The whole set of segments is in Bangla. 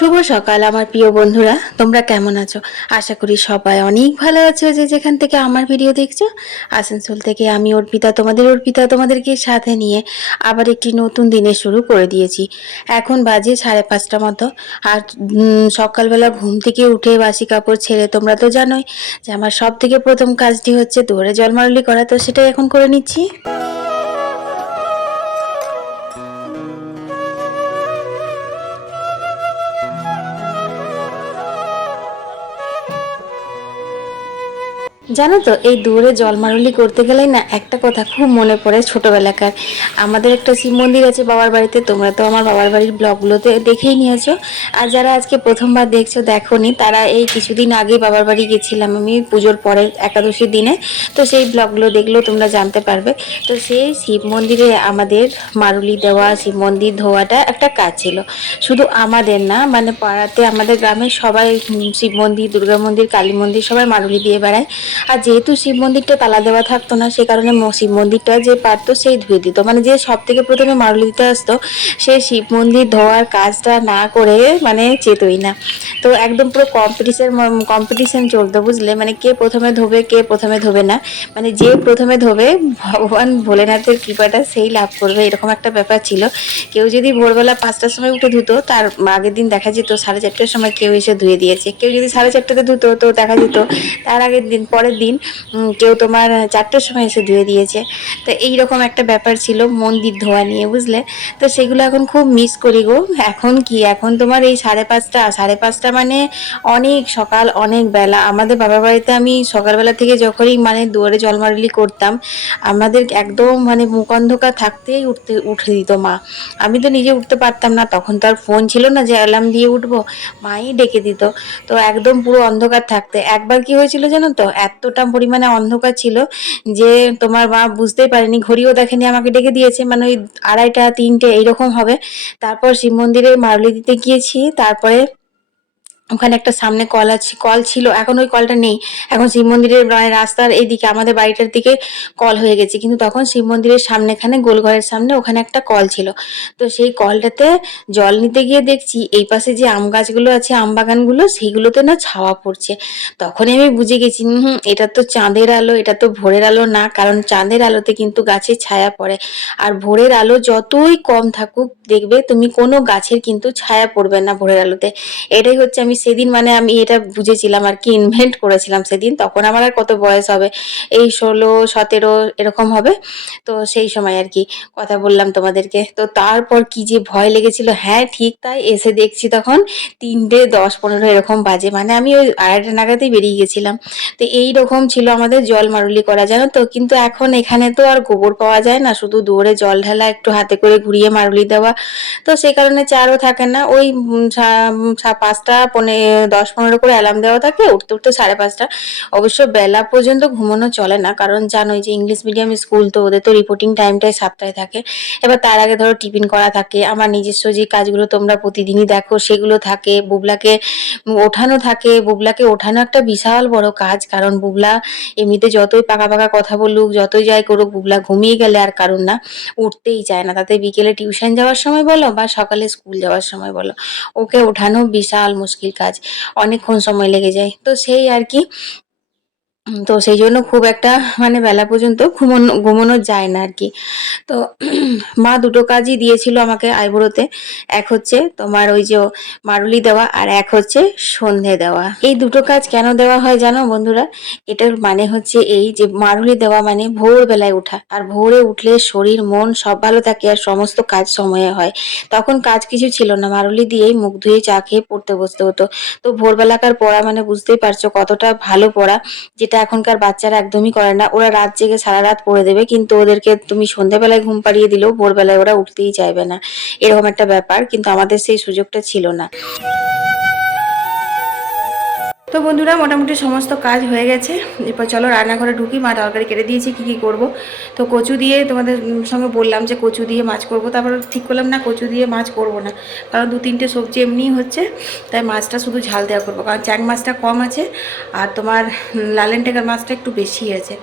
শুভ সকাল, আমার প্রিয় বন্ধুরা। তোমরা কেমন আছো? আশা করি সবাই অনেক ভালো আছো যে যেখান থেকে আমার ভিডিও দেখছ। আসানসোল থেকে আমি অর্পিতা, তোমাদের অর্পিতা তোমাদেরকে সাথে নিয়ে আবার একটি নতুন দিনের শুরু করে দিয়েছি। এখন বাজে সাড়ে পাঁচটা মতো। আর সকালবেলা ঘুম থেকে উঠে বাসি কাপড় ছেড়ে, তোমরা তো জানোই যে আমার সব থেকে প্রথম কাজটি হচ্ছে দৌড়ে জলমারলি করা। তো সেটাই এখন করে নিচ্ছি। জানো তো, এই দূরে জলমারলি করতে গেলেই না একটা কথা খুব মনে পড়ে ছোটবেলাকার। আমাদের একটা শিব মন্দির আছে বাবার বাড়িতে, তোমরা তো আমার বাবার বাড়ির ব্লগগুলোতে দেখেই নিয়েছো। আর যারা আজকে প্রথমবার দেখছ, দেখোনি, তারা এই কিছুদিন আগে বাবার বাড়ি গেছিলাম আমি পুজোর পরে একাদশীর দিনে। তো সেই ব্লগগুলো দেখলেও তোমরা জানতে পারবে। তো সেই শিব মন্দিরে আমাদের মারুলি দেওয়া, শিব মন্দির ধোয়াটা একটা কাজ ছিল। শুধু আমাদের না মানে পাড়াতে আমাদের গ্রামের সবাই শিব মন্দির, দুর্গা মন্দির, কালী মন্দির সবাই মারুলি দিয়ে বেড়ায়। আর যেহেতু শিব মন্দিরটা তালা দেওয়া থাকতো না, সে কারণে শিব মন্দিরটা যে পারতো সেই ধুয়ে দিত। মানে যে সব থেকে প্রথমে মারুলি দিতে আসতো, সে শিব মন্দির ধোয়ার কাজটা না করে মানে চেতই না। তো একদম পুরো কম্পিটিশন কম্পিটিশন চলতো, বুঝলে? মানে কে প্রথমে ধোবে, কে প্রথমে ধোবে না। মানে যে প্রথমে ধোবে, ভগবান ভোলেনাথের কৃপাটা সেই লাভ করবে, এরকম একটা ব্যাপার ছিল। কেউ যদি ভোরবেলা পাঁচটার সময় উঠে ধুতো, তার আগের দিন দেখা যেত সাড়ে চারটার সময় কেউ এসে ধুয়ে দিয়েছে। কেউ যদি সাড়ে চারটাতে ধুতো, তো দেখা যেত, তার আগের দিন পরের দিন কেউ তোমার চারটার সময় এসে ধুয়ে দিয়েছে। তো এইরকম একটা ব্যাপার ছিল মন্দির ধোয়া নিয়ে, বুঝলে? তো সেগুলো এখন খুব মিস করি গো। এখন কি? এখন তোমার এই সাড়ে পাঁচটা সাড়ে পাঁচটা মানে অনেক সকাল, অনেক বেলা। আমাদের বাবার বাড়িতে আমি সকালবেলা থেকে যখনই মানে দুয়ারে জলমারলি করতাম, আমাদের একদম মানে মুখ অন্ধকার থাকতেই উঠতে, উঠে দিত মা। আমি তো নিজে উঠতে পারতাম না, তখন তো আর ফোন ছিল না যে অ্যালার্ম দিয়ে উঠবো। মাই ডেকে দিত। তো একদম পুরো অন্ধকার থাকতে। একবার কি হয়েছিল জানো তো? এতটা পরিমাণে অন্ধকার ছিল যে তোমার মা বুঝতেই পারেনি, ঘড়িও দেখেনি, আমাকে ডেকে দিয়েছে মানে ওই আড়াইটা, তিনটে, এইরকম হবে। তারপর শিব মন্দিরে মারুলি দিতে গিয়েছি, তারপরে ওখানে একটা সামনে কল আছে, কল ছিল, এখন ওই কলটা নেই। এখন শিব মন্দিরের মানে রাস্তার এইদিকে, আমাদের বাড়িটার দিকে কল হয়ে গেছে। কিন্তু তখন শিব মন্দিরের সামনেখানে, গোলঘরের সামনে ওখানে একটা কল ছিল। তো সেই কলটাতে জল নিতে গিয়ে দেখছি, এই পাশে যে আম গাছগুলো আছে, আম বাগানগুলো, সেইগুলোতে না ছাওয়া পড়ছে। তখনই আমি বুঝে গেছি হুম, এটা তো চাঁদের আলো, এটা তো ভোরের আলো না, কারণ চাঁদের আলোতে কিন্তু গাছের ছায়া পড়ে। আর ভোরের আলো যতই কম থাকুক, দেখবে তুমি কোনো গাছের কিন্তু ছায়া পড়বে না ভোরের আলোতে। এটাই হচ্ছে আমি সেদিন মানে আমি এটা বুঝেছিলাম আর কি ইনভেন্ট করেছিলাম সেদিন তখন আমার আর কত বয়স হবে? এই ষোলো সতেরো এরকম হবে? তো সেই সময় আর কি কথা বললাম তোমাদেরকে। তো তারপর কি যে ভয় লেগেছিল? হ্যাঁ ঠিক তাই এসে দেখছি তখন তিনটে দশ পনেরো এরকম বাজে। মানে আমি ওই আড়াইটা নাগাদেই বেরিয়ে গেছিলাম। তো এই রকম ছিল আমাদের জল মারুলি করা জানো তো? কিন্তু এখন এখানে তো আর গোবর পাওয়া যায় না শুধু দৌড়ে জল ঢালা একটু হাতে করে ঘুরিয়ে মারুলি দেওয়া। তো সে কারণে চারও থাকে না। ওই উম, সা- পনে দশ পনেরো করে অ্যালার্ম দেওয়া থাকে, উঠতে উঠতে সাড়ে পাঁচটা। অবশ্য বেলা পর্যন্ত ঘুমানো চলে না, কারণ জানোই যে ইংলিশ মিডিয়াম স্কুল তো ওদের তো রিপোর্টিং টাইমটাই সাতটায় থাকে। এবার তার আগে ধরো টিফিন করা থাকে, আমার নিজস্ব যে কাজগুলো তোমরা প্রতিদিনই দেখো, সেগুলো থাকে, বুবলাকে ওঠানো থাকে। বুবলাকে ওঠানো একটা বিশাল বড় কাজ, কারণ বুবলা এমনিতে যতই পাকা পাকা কথা বলুক, যতই যাই করুক, বুবলা ঘুমিয়ে গেলে আর কারণ না, উঠতেই চায় না। তাতে বিকেলে টিউশন যাওয়ার সময় বলো বা সকালে স্কুল যাওয়ার সময় বলো, ওকে ওঠানো বিশাল মুশকিল। কাজ অনেকক্ষণ সময় লেগে যায়। তো সেই আর কি তো সেই জন্য খুব একটা মানে বেলা পর্যন্ত ঘুমানো ঘুমানো যায় না আর কি। তো মা দুটো কাজই দিয়েছিল আমাকে আইবুড়োতে। এক হচ্ছে তোমার ওই যে মারুলি দেওয়া আর এক হচ্ছে সন্ধে দেওয়া। এই দুটো কাজ কেন দেওয়া হয় জানো বন্ধুরা? এটার মানে হচ্ছে এই যে মারুলি দেওয়া মানে ভোরবেলায় ওঠা। আর ভোরে উঠলে শরীর, মন সব ভালো থাকে আর সমস্ত কাজ সময়ে হয়। তখন কাজ কিছু ছিল না। মারুলি দিয়েই মুখ ধুয়ে চা খেয়ে পড়তে বসতে হতো। তো ভোরবেলাকার পড়া মানে বুঝতেই পারছ কতটা ভালো পড়া, যেটা এখনকার বাচ্চারা একদমই করে না। ওরা রাত জেগে সারা রাত পড়ে দেবে, কিন্তু ওদেরকে তুমি সন্ধ্যাবেলায় ঘুম পাড়িয়ে দিলেও ভোরবেলায় ওরা উঠতেই চাইবে না। এরকম একটা ব্যাপার, কিন্তু আমাদের সেই সুযোগটা ছিল না। তো বন্ধুরা, মোটামুটি সমস্ত কাজ হয়ে গেছে। এরপর চলো রান্নাঘরে ঢুকি, মা তরকারি কেটে দিয়েছি, কী কী করব। তো কচু দিয়ে তোমাদের সঙ্গে বললাম যে কচু দিয়ে মাছ করব। তারপর ঠিক করলাম না, কচু দিয়ে মাছ করব না। কারণ দু তিনটে সবজি এমনিই হচ্ছে, তাই মাছটা শুধু ঝাল দেওয়া করব। কারণ চ্যাং মাছটা কম আছে, আর তোমার লালেন টেকার মাছটা একটু বেশি আছে।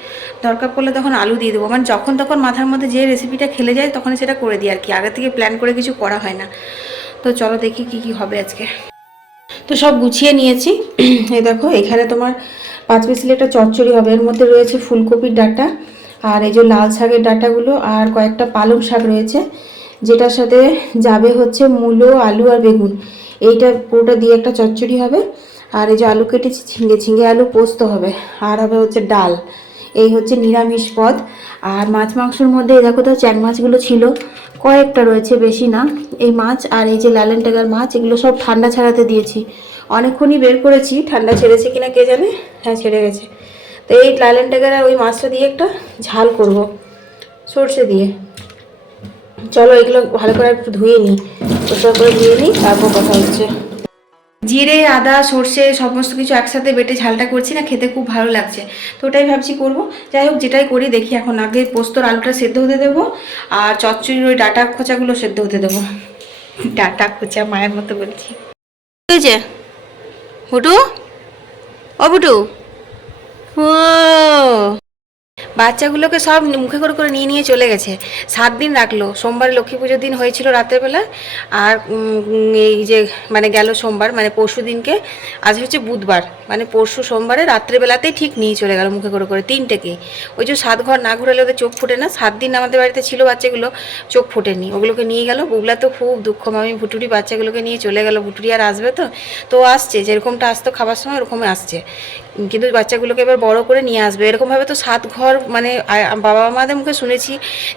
দরকার পড়লে তখন আলু দিয়ে দেবো। মানে যখন তখন মাথার মধ্যে যে রেসিপিটা খেলে যায় তখন সেটা করে দিই আর কি। আগে থেকে প্ল্যান করে কিছু করা হয় না। তো চলো দেখি কি কি হবে আজকে। তো সব গুছিয়ে নিয়েছি। এই দেখো, এখানে তোমার পাঁচ মিশালি একটা চচ্চড়ি হবে। এর মধ্যে রয়েছে ফুলকপির ডাঁটা আর এই যে লাল শাকের ডাঁটাগুলো আর কয়েকটা পালং শাক রয়েছে। যেটার সাথে যাবে হচ্ছে মূলো, আলু আর বেগুন। এইটা পুরোটা দিয়ে একটা চচ্চড়ি হবে। আর এই যে আলু কেটেছি ঝিঙে ঝিঙে আলু পোস্ত হবে। আর হবে হচ্ছে ডাল। এই হচ্ছে নিরামিষ পদ। আর মাছ মাংসর মধ্যে, এই দেখো তো চ্যাং মাছগুলো ছিল। কয়েকটা রয়েছে, বেশি না। এই মাছ আর এই যে লালেন টাকার মাছ, এগুলো সব ঠান্ডা ছাড়াতে দিয়েছি। অনেকক্ষণই বের করেছি, ঠান্ডা ছেড়েছে কিনা কে জানে? হ্যাঁ ছেড়ে গেছে। তো এই লালেন টাকার আর ওই মাছটা দিয়ে একটা ঝাল করব, সর্ষে দিয়ে। চলো এগুলো ভালো করে একটু ধুয়ে নিই। পরিষ্কার করে ধুয়ে নিই, তারপর কথা হচ্ছে। জিরে, আদা, সর্ষে সমস্ত কিছু একসাথে বেটে ঝালটা করছি না, খেতে খুব ভালো লাগছে। তো ওটাই ভাবছি করব। যাই হোক, যেটাই করি দেখি এখন আগে পোস্তর আলুটা সেদ্ধ হতে দেবো আর চচ্চড়ির ওই ডাটা খোঁচাগুলো সেদ্ধ হতে দেবো। ডাটা খোঁচা মায়ের মতো বলছি। হয়েছে হুটু ও বুটু? ও। বাচ্চাগুলোকে সব মুখে করে করে নিয়ে নিয়ে চলে গেছে। সাত দিন রাখল। সোমবার লক্ষ্মী পুজোর দিন হয়েছিল রাতের বেলা। আর এই যে মানে গেল সোমবার মানে পরশু দিনকে, আজ হচ্ছে বুধবার। মানে পরশু সোমবারে রাত্রেবেলাতেই ঠিক নিয়ে চলে গেল মুখে করে করে তিনটেকে। ওই যে সাত ঘর না ঘুরালে ওদের চোখ ফুটে না। সাত দিন আমাদের বাড়িতে ছিল বাচ্চাগুলো, চোখ ফুটেনি। ওগুলোকে নিয়ে গেল। বুগলা তো খুব দুঃখ মামি, ভুটুরি বাচ্চাগুলোকে নিয়ে চলে গেল। ভুটুরি আর আসবে তো? তো আসছে। যেরকমটা আসতো খাবার সময় ওরকমই আসছে। কিন্তু বাচ্চাগুলোকে এবার বড় করে নিয়ে আসবে। এরকমভাবে তো সাত ঘর মানে বাবা মাদের মুখে শুনেছি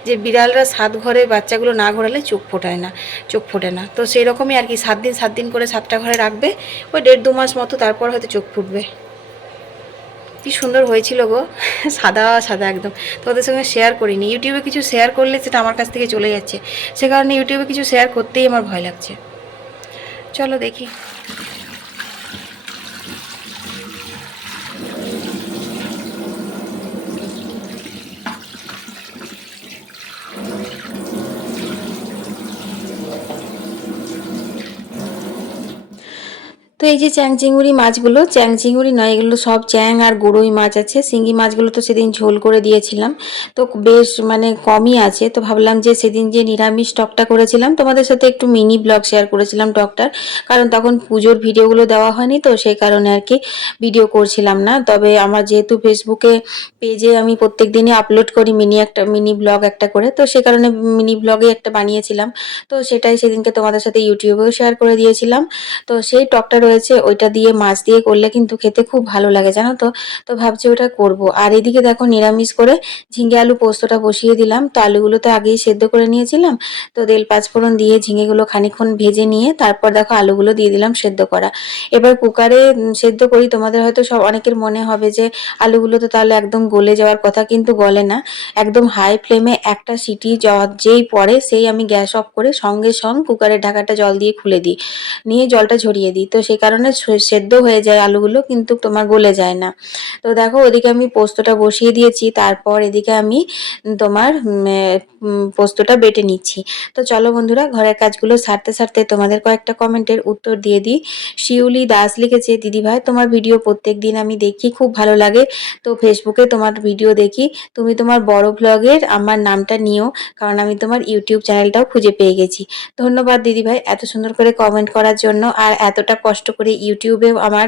যে বিড়ালরা সাত ঘরে বাচ্চাগুলো না ঘোরালে চোখ ফোটায় না, চোখ ফোটে না। তো সেই রকমই আর কি, সাত দিন সাত দিন করে সাতটা ঘরে রাখবে, ওই দেড় দু মাস মতো তারপর হয়তো চোখ ফুটবে। কি সুন্দর হয়েছিল গো, সাদা সাদা একদম। তোদের সঙ্গে শেয়ার করিনি। ইউটিউবে কিছু শেয়ার করলে সেটা আমার কাছ থেকে চলে যাচ্ছে। সে কারণে ইউটিউবে কিছু শেয়ার করতেই আমার ভয় লাগছে। চলো দেখি। এই যে চ্যাং চিংড়ি মাছগুলো চ্যাং চিংড়ি নয়, এগুলো সব চ্যাং আর গরুই মাছ আছে। শিঙ্গি মাছগুলো তো সেদিন ঝোল করে দিয়েছিলাম। তো বেশ মানে কমই আছে। তো ভাবলাম যে সেদিন যে নিরামিষ টকটা করেছিলাম, তোমাদের সাথে একটু মিনি ব্লগ শেয়ার করেছিলাম টকটার। কারণ তখন পুজোর ভিডিওগুলো দেওয়া হয়নি, তো সেই কারণে আর কি ভিডিও করছিলাম না। তবে আমার যেহেতু ফেসবুকে পেজে আমি প্রত্যেক দিনই আপলোড করি মিনি একটা, মিনি ব্লগ একটা করে, তো সে কারণে মিনি ব্লগে একটা বানিয়েছিলাম। তো সেটাই সেদিনকে তোমাদের সাথে ইউটিউবেও শেয়ার করে দিয়েছিলাম। তো সেই টকটা রয়েছে ওইটা দিয়ে মাছ দিয়ে করলে কিন্তু খেতে খুব ভালো লাগে, জানো তো? তো ভাবছি ওটা করব। আর এদিকে দেখো নিরামিষ করে ঝিঙে আলু পোস্তটা বসিয়ে দিলাম। তো আলুগুলো তো আগেই সেদ্ধ করে নিয়েছিলাম। তো তেল পাঁচফোড়ন দিয়ে ঝিঙেগুলো খানিকক্ষণ ভেজে নিয়ে তারপর দেখো আলুগুলো দিয়ে দিলাম সেদ্ধ করা। এবার কুকারে সেদ্ধ করি, তোমাদের হয়তো সব, অনেকের মনে হবে যে আলুগুলো তো তাহলে একদম গলে যাওয়ার কথা কিন্তু গলে না। একদম হাই ফ্লেমে একটা সিটি যেই পড়ে সেই আমি গ্যাস অফ করে সঙ্গে সঙ্গ কুকারের ঢাকাটা জল দিয়ে খুলে দিই। নিয়ে জলটা ঝরিয়ে দিই। তো সেই কারণে সেদ্ধ হয়ে যায় আলুগুলো, কিন্তু তোমার গলে যায় না। তো দেখো, ওদিকে আমি পোস্তটা বসিয়ে দিয়েছি, তারপর এদিকে আমি তোমার পোস্তটা বেটে নিচ্ছি। তো চলো বন্ধুরা, ঘরের কাজগুলো সারতে সারতে তোমাদের কয়েকটা কমেন্টের উত্তর দিয়ে দিই। শিউলি দাস লিখেছে দিদিভাই তোমার ভিডিও প্রত্যেক দিন আমি দেখি, খুব ভালো লাগে। তো ফেসবুকে তোমার ভিডিও দেখি। তুমি তোমার বড় ব্লগের আমার নামটা নিও, কারণ আমি তোমার ইউটিউব চ্যানেলটাও খুঁজে পেয়ে গেছি। ধন্যবাদ দিদিভাই এত সুন্দর করে কমেন্ট করার জন্য, আর এতটা কষ্ট করে ইউটিউবেও আমার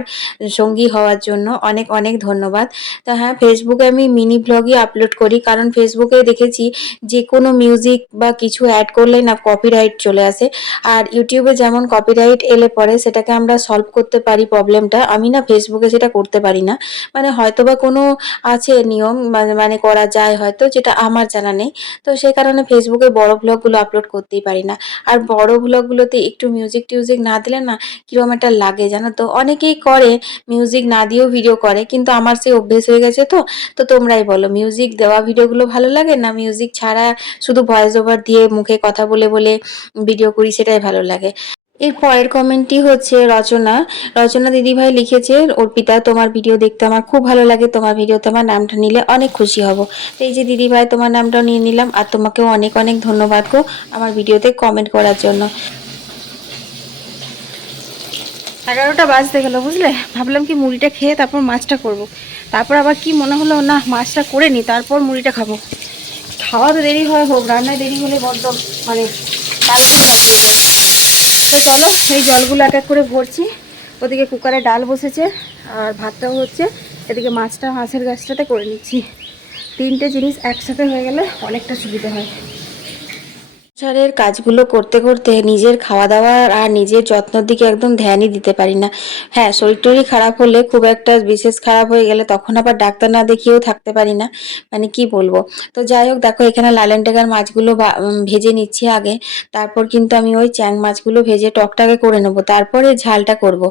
সঙ্গী হওয়ার জন্য অনেক অনেক ধন্যবাদ। তো হ্যাঁ ফেসবুকে আমি মিনি ব্লগই আপলোড করি, কারণ ফেসবুকে দেখেছি যে কোনো মিউজিক বা কিছু অ্যাড করলে না কপিরাইট চলে আসে। আর ইউটিউবে যেমন কপিরাইট এলে পরে সেটাকে আমরা সলভ করতে পারি প্রবলেমটা আমি না ফেসবুকে সেটা করতে পারি না। মানে হয়তো বা কোনো আছে নিয়ম মানে মানে করা যায় হয়তো, যেটা আমার জানা নেই। তো সেই কারণে ফেসবুকে বড় ব্লগগুলো আপলোড করতেই পারি না। আর বড় ব্লগগুলোতে একটু মিউজিক টিউজিক না দিলে না কীরকম একটা জানো তো? অনেকেই করে মিউজিক না দিয়েও ভিডিও করে, কিন্তু আমার সেই অভ্যেস হয়ে গেছে তো? তো তোমরাই বলো মিউজিক দেওয়া ভিডিওগুলো ভালো লাগে না? মিউজিক ছাড়া শুধু ভয়েস ওভার দিয়ে মুখে কথা বলে বলে ভিডিও করি, সেটাই ভালো লাগে। এর পরের কমেন্টটি হচ্ছে রচনা। রচনা দিদিভাই লিখেছে অর্পিতা তোমার ভিডিও দেখতে আমার খুব ভালো লাগে, তোমার ভিডিওতে আমার নামটা নিলে অনেক খুশি হব। তো এই যে দিদিভাই, তোমার নামটাও নিয়ে নিলাম, আর তোমাকেও অনেক অনেক ধন্যবাদ গো আমার ভিডিওতে কমেন্ট করার জন্য। এগারোটা বাজতে গেলো, বুঝলে? ভাবলাম কি মুড়িটা খেয়ে তারপর মাছটা করব। তারপর আবার কি মনে হলো, না, মাছটা করে নি, তারপর মুড়িটা খাব। খাওয়া তো দেরি হয় হোক, রান্নায় দেরি হলে বড্ড মানে তো চলো, এই জলগুলো এক এক করে ভরছি। ওদিকে কুকারে ডাল বসেছে, আর ভাতটাও হচ্ছে। এদিকে মাছটা মাছের গাছটাতে করে নিচ্ছি। তিনটে জিনিস একসাথে হয়ে গেলে অনেকটা সুবিধা হয়। সংসারের কাজগুলো করতে করতে নিজের খাওয়া দাওয়া আর নিজের যত্নের দিকে একদম ধ্যানই দিতে পারি না। হ্যাঁ শরীর টরীর খারাপ হলে খুব একটা বিশেষ খারাপ হয়ে গেলে তখন আবার ডাক্তার না দেখিয়েও থাকতে পারি না। মানে কি বলব? তো যাই হোক, দেখো এখানে লালেন টেকার মাছগুলো ভেজে নিচ্ছি আগে। তারপর কিন্তু আমি ওই চ্যাং মাছগুলো ভেজে টকটাকে করে নেব। তারপরে ঝালটা করব।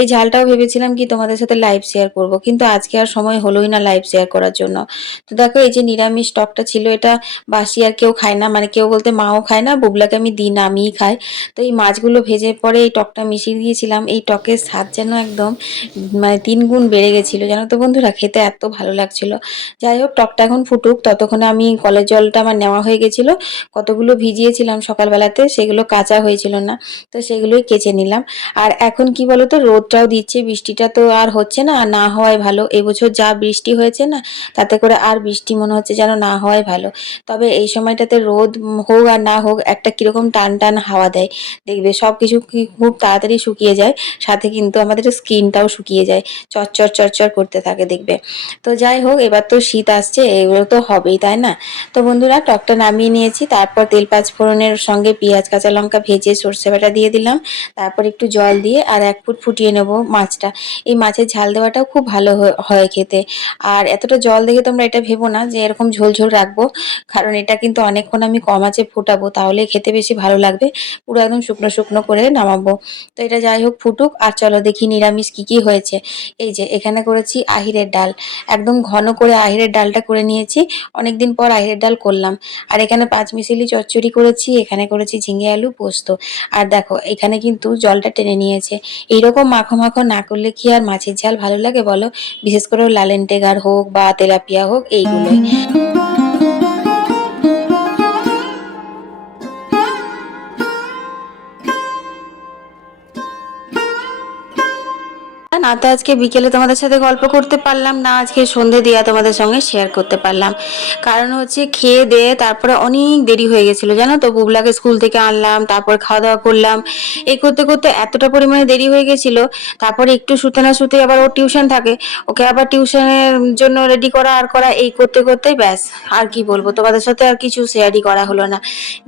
এই ঝালটাও ভেবেছিলাম কি তোমাদের সাথে লাইভ শেয়ার করব, কিন্তু আজকে আর সময় হলোই না লাইভ শেয়ার করার জন্য। তো দেখো এই যে নিরামিষ টকটা ছিল, এটা বাসি আর কেউ খায় না। মানে কেউ বলতে মাও খায় না বুবলাকে আমি দিই না আমিই খাই। তো এই মাছগুলো ভেজে পরে এই টকটা মিশিয়ে দিয়েছিলাম। এই টকের স্বাদ যেন একদম মানে তিন গুণ বেড়ে গেছিল। জানো তো বন্ধুরা, খেতে এত ভালো লাগছিল। যাই হোক, টকটা এখন ফুটুক। ততক্ষণে আমি কলের জলটা আমার নেওয়া হয়ে গেছিল। কতগুলো ভিজিয়েছিলাম সকালবেলাতে, সেগুলো কাঁচা হয়েছিল না। তো সেগুলোই কেচে নিলাম। আর এখন কি বলতো, রোদটাও দিচ্ছে, বৃষ্টিটা তো আর হচ্ছে না, আর না হওয়াই ভালো। এবছর যা বৃষ্টি হয়েছে না, তাতে করে আর বৃষ্টি মনে হচ্ছে যেন না হওয়াই ভালো। তবে এই সময়টাতে রোদ হোক আর না হোক, একটা কীরকম টান টান হাওয়া দেয়। দেখবে সব কিছু খুব তাড়াতাড়ি শুকিয়ে যায়, সাথে কিন্তু আমাদের স্কিনটাও শুকিয়ে যায়, চচ্চর চচ্চর করতে থাকে দেখবে। তো যাই হোক, এবার তো শীত আসছে, এগুলো তো হবেই, তাই না? তো বন্ধুরা, টকটা নামিয়ে নিয়েছি, তারপর তেল পাঁচ ফোড়নের সঙ্গে পেঁয়াজ, কাঁচা লঙ্কা ভেজে সর্ষে বাটা দিয়ে দিলাম। তারপর একটু জল দিয়ে আর এক ফুট ফুটিয়ে নেব মাছটা। এই মাছের ঝাল দেওয়াটাও খুব ভালো হয়- খেতে। আর এতটা জল দেখে তোমরা এটা ভেবো না যে এরকম ঝোল ঝোল রাখব, কারণ এটা কিন্তু অনেকক্ষণ আমি কম ফোটাবো। তাহলে খেতে বেশি ভালো লাগবে। পুরো একদম শুকনো শুকনো করে নামাবো। তো এটা যাই হোক ফুটুক, আর চলো দেখি নিরামিষ কি কি হয়েছে। এই যে এখানে করেছি আহিরের ডাল। একদম ঘন করে আহিরের ডালটা করে নিয়েছি। অনেকদিন পর আহিরের ডাল করলাম। আর এখানে পাঁচ মিশালি চচ্চড়ি করেছি, এখানে করেছি ঝিঙে আলু, পোস্ত। আর দেখো, এখানে কিন্তু জলটা টেনে নিয়েছে। এইরকম মাখো মাখো না করলে কি আর মাছের ঝাল ভালো লাগে বলো? বিশেষ করে লালেন টেগার হোক বা তেলাপিয়া হোক এইগুলোই না তো আজকে বিকেলে তোমাদের সাথে গল্প করতে পারলাম, না আজকে সন্ধে দিয়া তোমাদের সঙ্গে শেয়ার করতে পারলাম। কারণ হচ্ছে খেয়ে দিয়ে তারপরে অনেক দেরি হয়ে গেছিল, জানো তো? বুবলাকে স্কুল থেকে আনলাম, তারপর খাওয়া দাওয়া করলাম। এই করতে করতে এতটা পরিমাণে দেরি হয়ে গেছিল, তারপরে একটু শুতে না শুতে আবার ওর টিউশন থাকে। ওকে আবার টিউশনের জন্য রেডি করা, আর করা, এই করতে করতেই ব্যাস। আর কি বলব, তোমাদের সাথে আর কিছু শেয়ারই করা হলো না।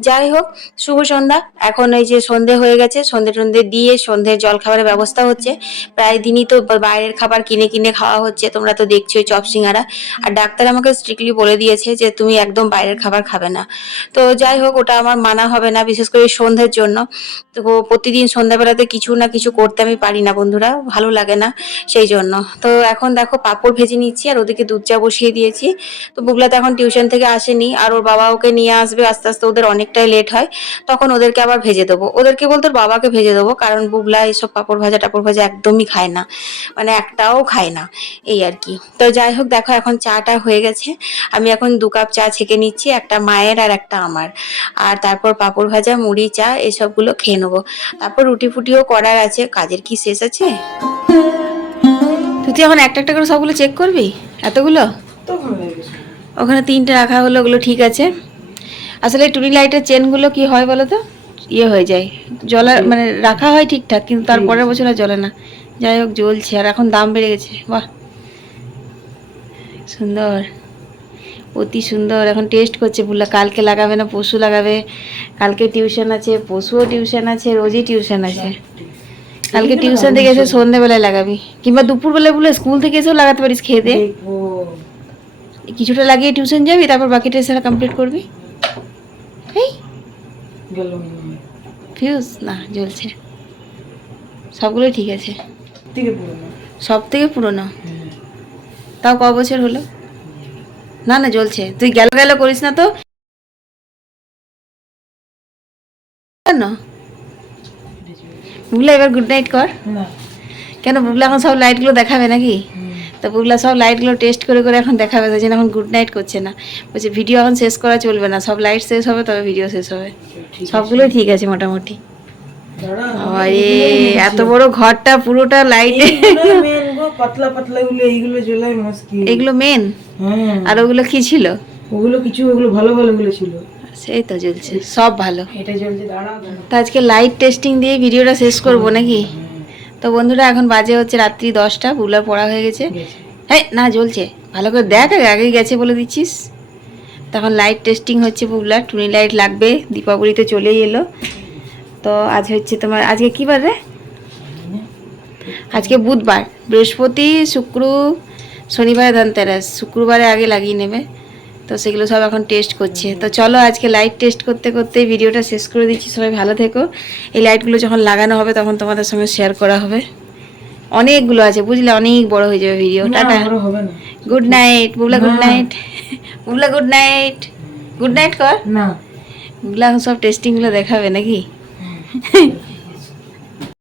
যাই হোক, শুভ সন্ধ্যা। এখন এই যে সন্ধে হয়ে গেছে সন্ধে টন্ধে দিয়ে সন্ধ্যের জল খাবারের ব্যবস্থা হচ্ছে। প্রায় দিনই তো বাইরের খাবার কিনে কিনে খাওয়া হচ্ছে, তোমরা তো দেখছোই চপ সিঙ্গারা। আর ডাক্তার আমাকে স্ট্রিক্টলি বলে দিয়েছে যে তুমি একদম বাইরের খাবার খাবে না। তো যাই হোক, ওটা আমার মানা হবে না, বিশেষ করে সন্ধ্যের জন্য। তো প্রতিদিন সন্ধ্যাবেলাতে কিছু না কিছু করতে আমি পারি না বন্ধুরা, ভালো লাগে না সেই জন্য। তো এখন দেখো পাঁপড় ভেজে নিচ্ছি আর ওদিকে দুধ চা বসিয়ে দিয়েছি। তো বুগলা তো এখন টিউশন থেকে আসেনি আর ওর বাবা ওকে নিয়ে আসবে, আস্তে আস্তে ওদের অনেকটাই লেট হয়। তখন ওদেরকে আবার ভেজে দেবো। ওদেরকে বলতে বাবাকে ভেজে দেবো, কারণ বুগলা এইসব পাঁপড় ভাজা টাপড় ভাজা একদমই খায় না। মানে একটাও খায় না এই আর কি। তো যাই হোক দেখো এখন চাটা হয়ে গেছে। আমি এখন দু কাপ চা ছেঁকে নিচ্ছি একটা মায়ের আর একটা আমার। আর তারপর পাঁপড় ভাজা মুড়ি চা এসবগুলো খেয়ে নেব। তারপর রুটি ফুটিও করার আছে। কাজের কি শেষ আছে? তুই এখন একটা একটা করে সবগুলো চেক করবি? এতগুলো? ওখানে তিনটে রাখা হলো ওগুলো ঠিক আছে। আসলে টুনি লাইটের চেনগুলো কি হয় বলো তো? ইয়ে হয়ে যায়। জলা মানে রাখা হয় ঠিকঠাক কিন্তু তারপরের বছর আর জ্বলে না। যাই হোক জ্বলছে আর এখন দাম বেড়ে গেছে। বাহ! সুন্দর। অতি সুন্দর। এখন টেস্ট করছে বুল্লা কালকে লাগাবে না পশু লাগাবে। কালকে টিউশন আছে পশুও টিউশন আছে রোজই টিউশন আছে। কালকে টিউশন থেকে এসে সন্ধ্যেবেলায় লাগাবি। কিংবা দুপুরবেলায় বলে স্কুল থেকে এসেও লাগাতে পারিস খেতে কিছুটা লাগিয়ে টিউশন যাবি তারপর বাকিটা এসে কমপ্লিট করবি। এই ফিউজ না জ্বলছে। সবগুলোই ঠিক আছে। থেকে পুরোনো? সব থেকে পুরনো? তাও ক বছর হলো? না না জ্বলছে। তুই গেল গেল করিস না তো। কেন? বুবলা এবার গুড নাইট কর। কেন বুবলা এখন সব লাইটগুলো দেখাবে নাকি। তো বুবলা সব লাইটগুলো টেস্ট করে করে এখন দেখাবে তাই জন্য এখন গুড নাইট করছে না। বলছে ভিডিও এখন শেষ করা চলবে না। সব লাইট শেষ হবে তবে ভিডিও শেষ হবে। সবগুলোই ঠিক আছে মোটামুটি। এত বড় ঘরটা পুরোটা লাইটে পাতলা পাতলা গুলো এইগুলো জ্বলাই মুশকিল এগুলো মেন হ্যাঁ। আর ওগুলো কি ছিল? ওগুলো কিছু ওগুলো ভালো ভালো গুলো ছিল। সেই তো জ্বলছে সব ভালো। এটা জ্বলছে দাঁড়াও তো আজকে লাইট টেস্টিং দিয়ে ভিডিওটা শেষ করব নাকি? তো বন্ধুরা এখন বাজে হচ্ছে রাত্রি দশটা বুবলার পড়া হয়ে গেছে। হ্যাঁ না জ্বলছে। ভালো করে দেখ আগে আগেই গেছে বলে দিচ্ছিস। তখন লাইট টেস্টিং হচ্ছে বুবলার টুনি লাইট লাগবে দীপাবলি তো চলেই এলো। তো আজ হচ্ছে তোমার আজকে কী বার রে? আজকে বুধবার। বৃহস্পতি শুক্র শনিবারে ধনতেরাস। শুক্রবারে আগে লাগিয়ে নেবে। তো সেগুলো সব এখন টেস্ট করছে। তো চলো আজকে লাইট টেস্ট করতে করতে ভিডিওটা শেষ করে দিচ্ছি। সবাই ভালো থেকো। এই লাইটগুলো যখন লাগানো হবে তখন তোমাদের সঙ্গে শেয়ার করা হবে। অনেকগুলো আছে বুঝলে? অনেক বড় হয়ে যাবে video tata. Good night Bubla good night Bubla good night good night কর। না। বুবলা সব টেস্টিংগুলো দেখাবে নাকি? 嘿